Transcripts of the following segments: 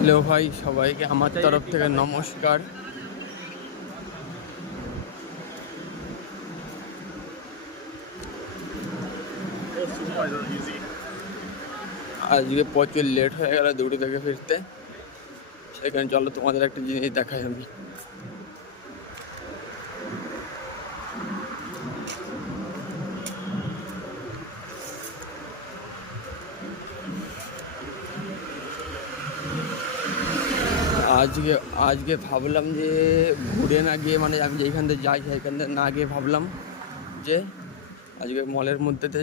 Hello ভাই, সবাইকে আমার তরফ থেকে নমস্কার। আজকে প্রচুর লেট হয়ে গেল ডিউটি থেকে ফিরতে, সেখানে চলো তোমাদের একটা জিনিস দেখাই। আমি আজকে আজকে ভাবলাম যে ঘুরে না গিয়ে, মানে আমি যেখান থেকে যাই সেইখান থেকে না গিয়ে ভাবলাম যে আজকে মলের মধ্যেতে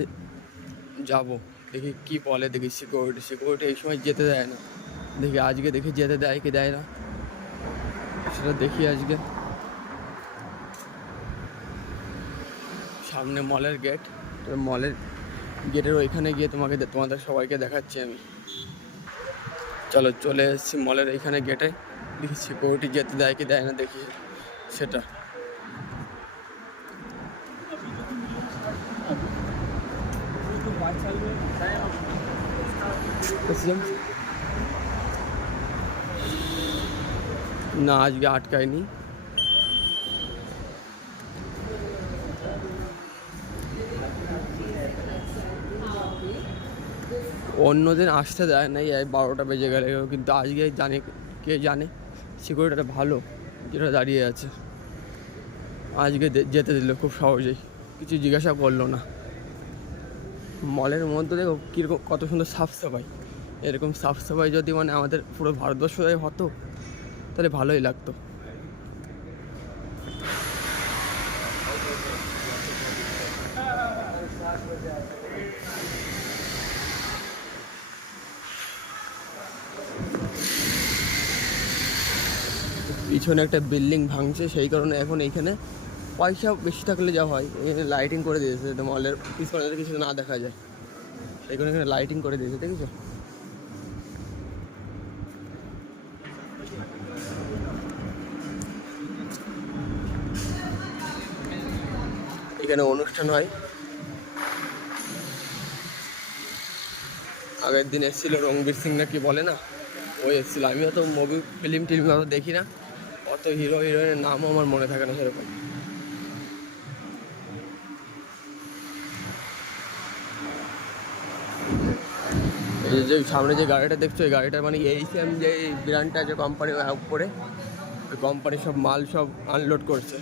যাব, দেখি কি বলে, দেখি সিকিউরিটি এই সময় যেতে দেয় না। দেখি আজকে দেখি যেতে দেয় কি দেয় না, সেটা দেখি। আজকে সামনে মলের গেট, মলের গেটের ওইখানে গিয়ে তোমাদের সবাইকে দেখাচ্ছি আমি। চলো, চলে এসেছি মলের এইখানে গেটে। দেখি সিকিউরিটি যেতে দেয় কি দেয় না, দেখি সেটা। না, আজকে আটকায়নি। অন্যদিন আসতে দেয় না, এই 12টা বেজে গেলে, কিন্তু আজকে জানে, কে জানে, সিকিউরিটিটা ভালো যেটা দাঁড়িয়ে আছে। আজকে যেতে দিল খুব সহজেই, কিছু জিজ্ঞাসা করলো না। মলের মধ্যে দেখো কীরকম, কত সুন্দর সাফ সাফাই। এরকম সাফ সাফাই যদি মানে আমাদের পুরো ভারতবর্ষে হতো তাহলে ভালোই লাগতো। পিছনে একটা বিল্ডিং ভাঙছে, সেই কারণে এখন এইখানে পয়সা বেশি থাকলে যা হয়, এখানে লাইটিং করে দিয়েছে, মলের পিছনে কিছু না দেখা যায়, সেই কারণে এখানে লাইটিং করে দিয়েছে, দেখেছো? এখানে অনুষ্ঠান হয়। আগের দিন এসেছিল রণবীর সিং না কি বলে না, ওই এসেছিল। আমিও তো মুভি ফিল্ম অত দেখি না, অত হিরো হিরোইনের নামও আমার মনে থাকে না সেরকম। এই যে সামনে যে গাড়িটা দেখছো, এই গাড়িটা মানে এইচএম যে ব্র্যান্ডটা যে কোম্পানি উপরে, ওই কোম্পানির সব মাল সব আনলোড করছে।